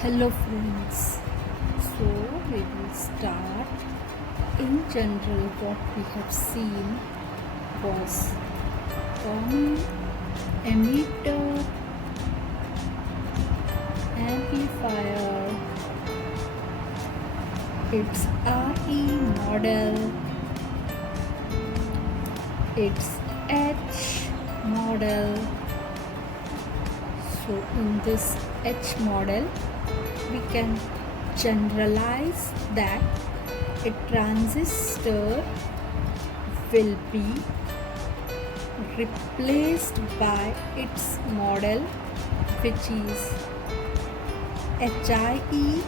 Hello friends, so we will start. In general, what we have seen was common emitter, amplifier, its RE model, its H model. So in this H model, we can generalize that a transistor will be replaced by its model, which is HIE,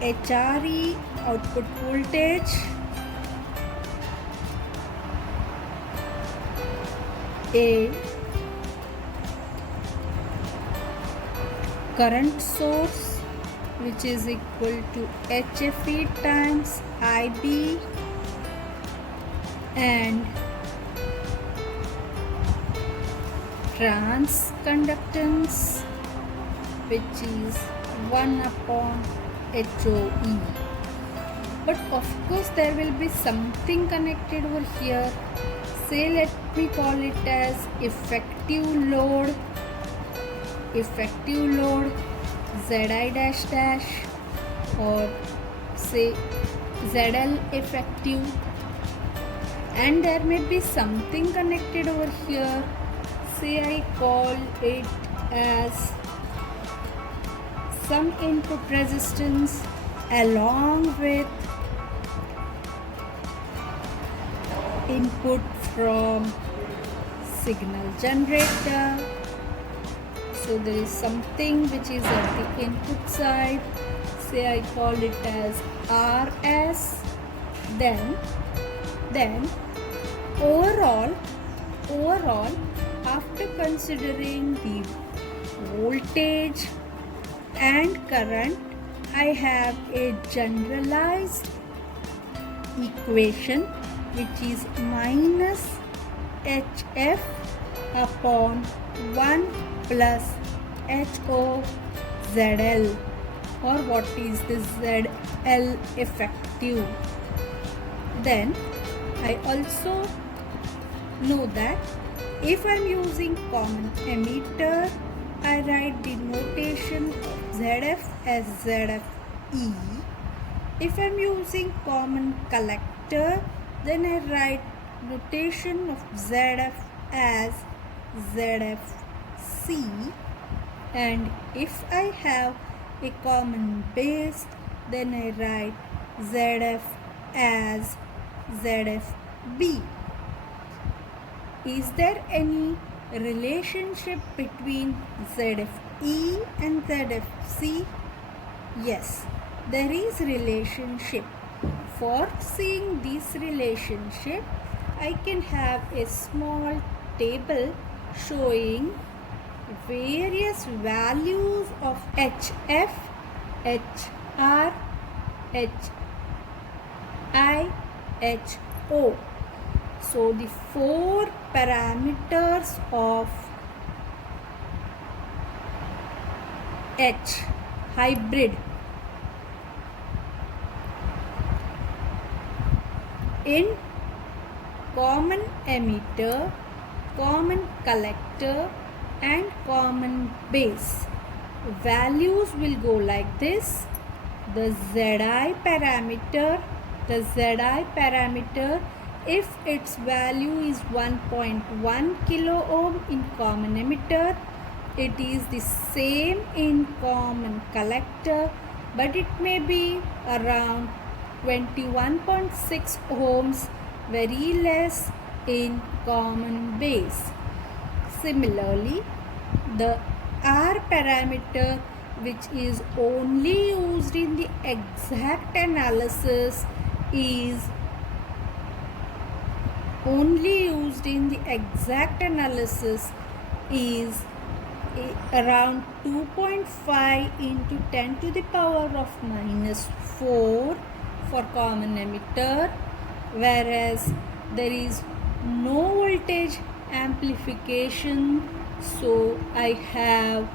HRE output voltage, a current source which is equal to HFE times IB, and trans conductance which is 1 upon HOE. But of course there will be something connected over here. Say let me call it as effective load ZI dash dash, or say ZL effective, and there may be something connected over here. Say I call it as some input resistance along with input from signal generator. So there is something which is at the input side. Say I call it as RS. Then overall after considering the voltage and current, I have a generalized equation which is minus HF upon 1 plus HO ZL, or what is the ZL effective. Then I also know that if I am using common emitter, I write the notation of ZF as ZFE. If I am using common collector, then I write notation of ZF as ZFC, and if I have a common base, then I write ZF as ZFB. Is there any relationship between ZFE and ZFC? Yes, there is relationship. For seeing this relationship, I can have a small table showing various values of HF, HR, HI, HO. So the 4 parameters of H hybrid. In common emitter, common collector and common base, values will go like this. The ZI parameter, if its value is 1.1 kilo ohm in common emitter, it is the same in common collector, but it may be around 21.6 ohms, very less in common base. Similarly, the R parameter, which is only used in the exact analysis, is around 2.5 into 10 to the power of minus 4 for common emitter, whereas there is no voltage amplification So I have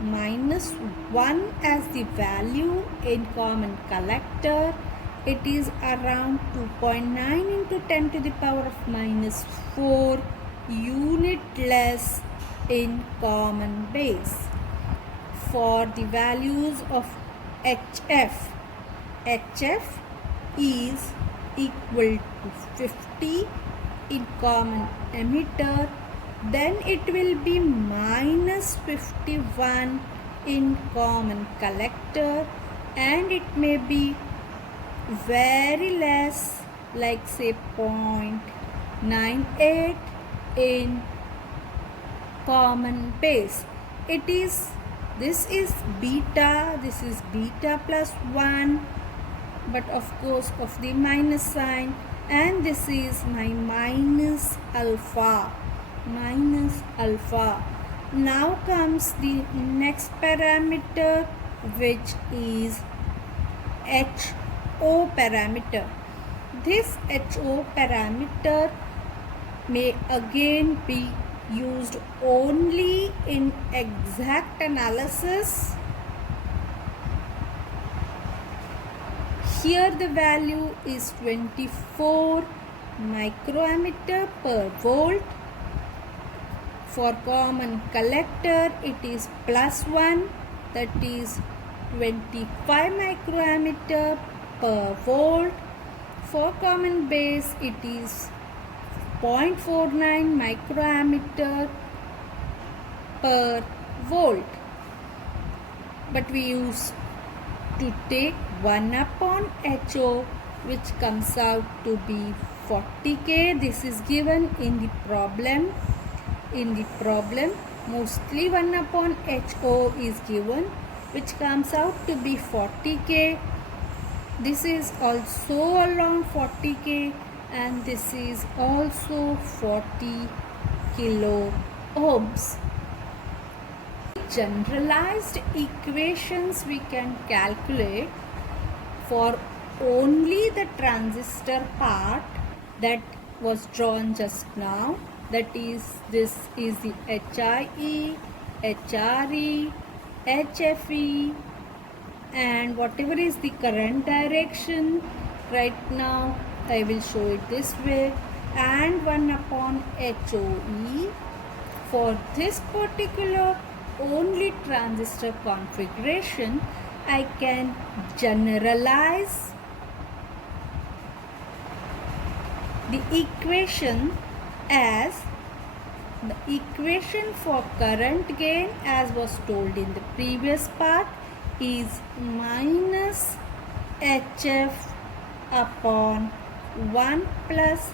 minus 1 as the value in common collector. It is around 2.9 into 10 to the power of minus 4 unit less in common base. For the values of HF, HF is equal to 50 in common emitter, then it will be minus 51 in common collector, and it may be very less, like say 0.98 in common base. This is beta plus 1, but of course of the minus sign, and this is my minus alpha. Now comes the next parameter, which is HO parameter. This HO parameter may again be used only in exact analysis. Here the value is 24 microammeter per volt. For common collector it is plus 1, that is 25 microammeter per volt. For common base it is 0.49 microammeter per volt. But we used to take 1 upon HO, which comes out to be 40K. This is given in the problem. Mostly 1 upon HO is given, which comes out to be 40K. This is also around 40K, and this is also 40 kilo ohms. Generalized equations we can calculate for only the transistor part that was drawn just now. That is, this is the HIE, HRE, HFE, and whatever is the current direction. Right now I will show it this way, and 1 upon HOE. For this particular only transistor configuration, I can generalize the equation as the equation for current gain, as was told in the previous part, is minus HF upon 1 plus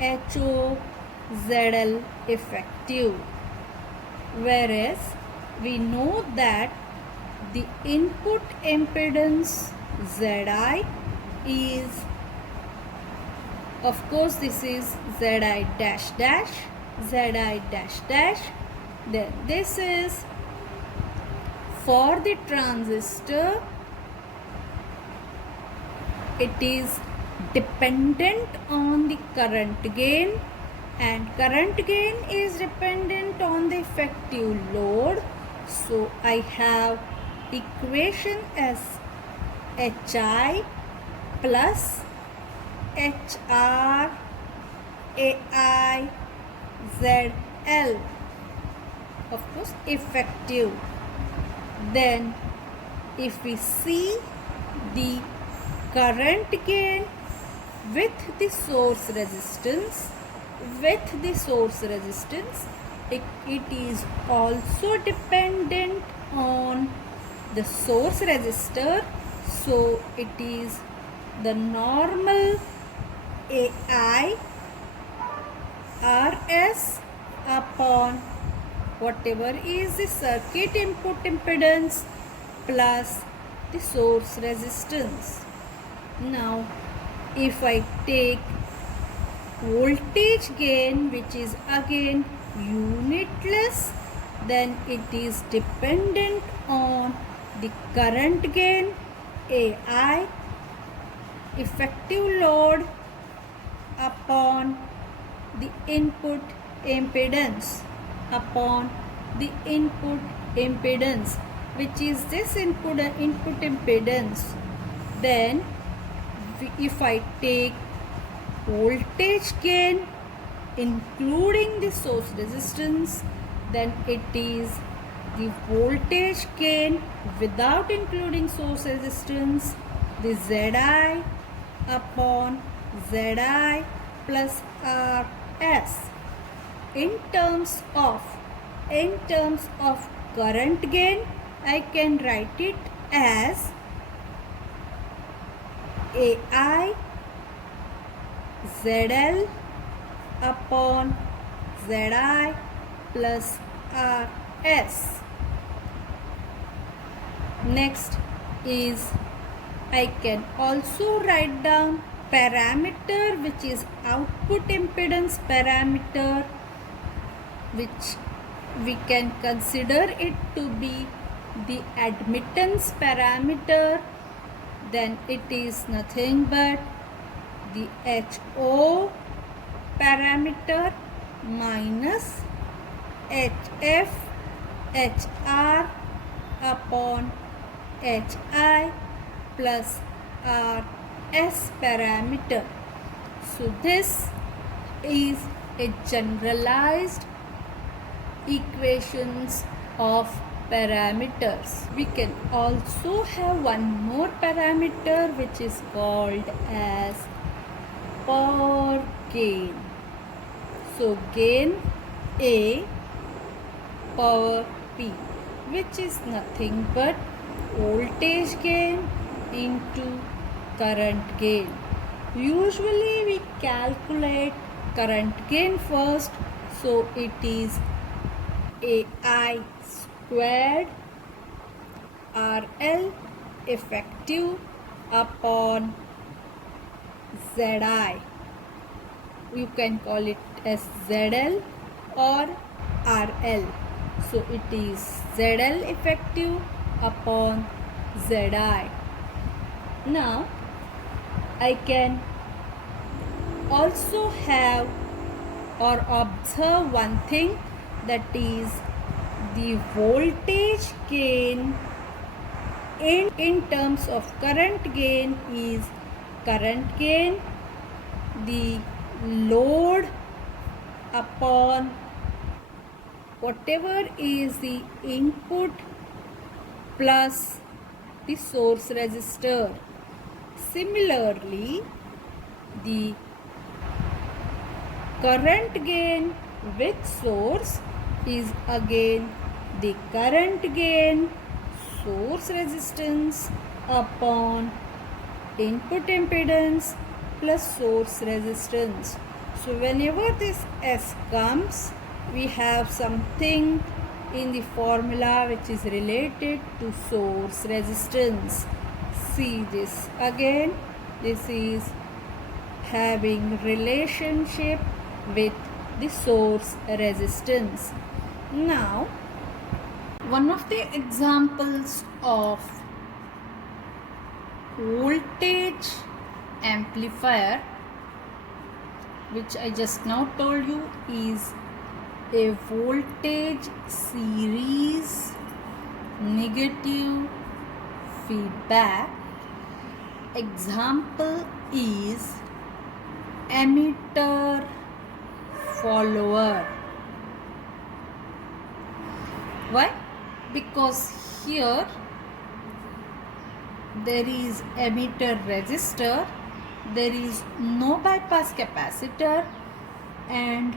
HO ZL effective. Whereas we know that the input impedance ZI is, of course this is ZI dash dash, ZI dash dash. Then this is for the transistor, it is dependent on the current gain, and current gain is dependent on the effective load. So I have equation as HI plus HR AI ZL, of course effective. Then if we see the current gain with the source resistance, it is also dependent on the source resistor. So it is the normal AI RS upon whatever is the circuit input impedance plus the source resistance. Now if I take voltage gain, which is again unitless, then it is dependent on the current gain AI, effective load upon the input impedance upon the input impedance, which is this input impedance, then if I take voltage gain including the source resistance, then it is the voltage gain without including source resistance, the Zi upon Zi plus Rs. In terms of current gain, I can write it as AI ZL upon Zi plus Rs. Next is I can also write down parameter, which is output impedance parameter, which we can consider it to be the admittance parameter. Then it is nothing but the HO parameter minus HF HR upon HI plus RS parameter. So this is a generalized equations of parameters. We can also have one more parameter, which is called as power gain. So gain A power P, which is nothing but voltage gain into current gain. Usually we calculate current gain first, so it is AI squared RL effective upon Zi. You can call it as ZL or RL. So it is ZL effective upon Zi. Now I can also have or observe one thing, that is the voltage gain in terms of current gain is current gain, the load upon whatever is the input plus the source resistor. Similarly, the current gain with source is again the current gain source resistance upon input impedance plus source resistance. So whenever this S comes, we have something in the formula which is related to source resistance. See this again. This is having relationship with the source resistance. Now, one of the examples of voltage amplifier, which I just now told you, is a voltage series negative feedback. Example is emitter follower. Why? Because here there is emitter resistor, there is no bypass capacitor, and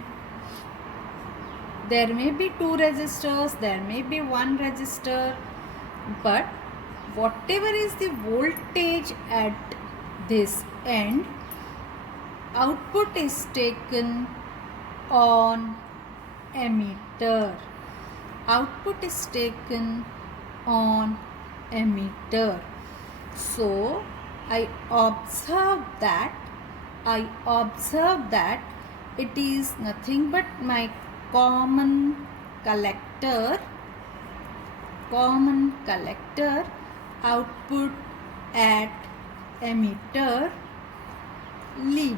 there may be two resistors, there may be one resistor, but whatever is the voltage at this end, output is taken on emitter. Output is taken on emitter. So I observe that it is nothing but my common collector, output at emitter, lead.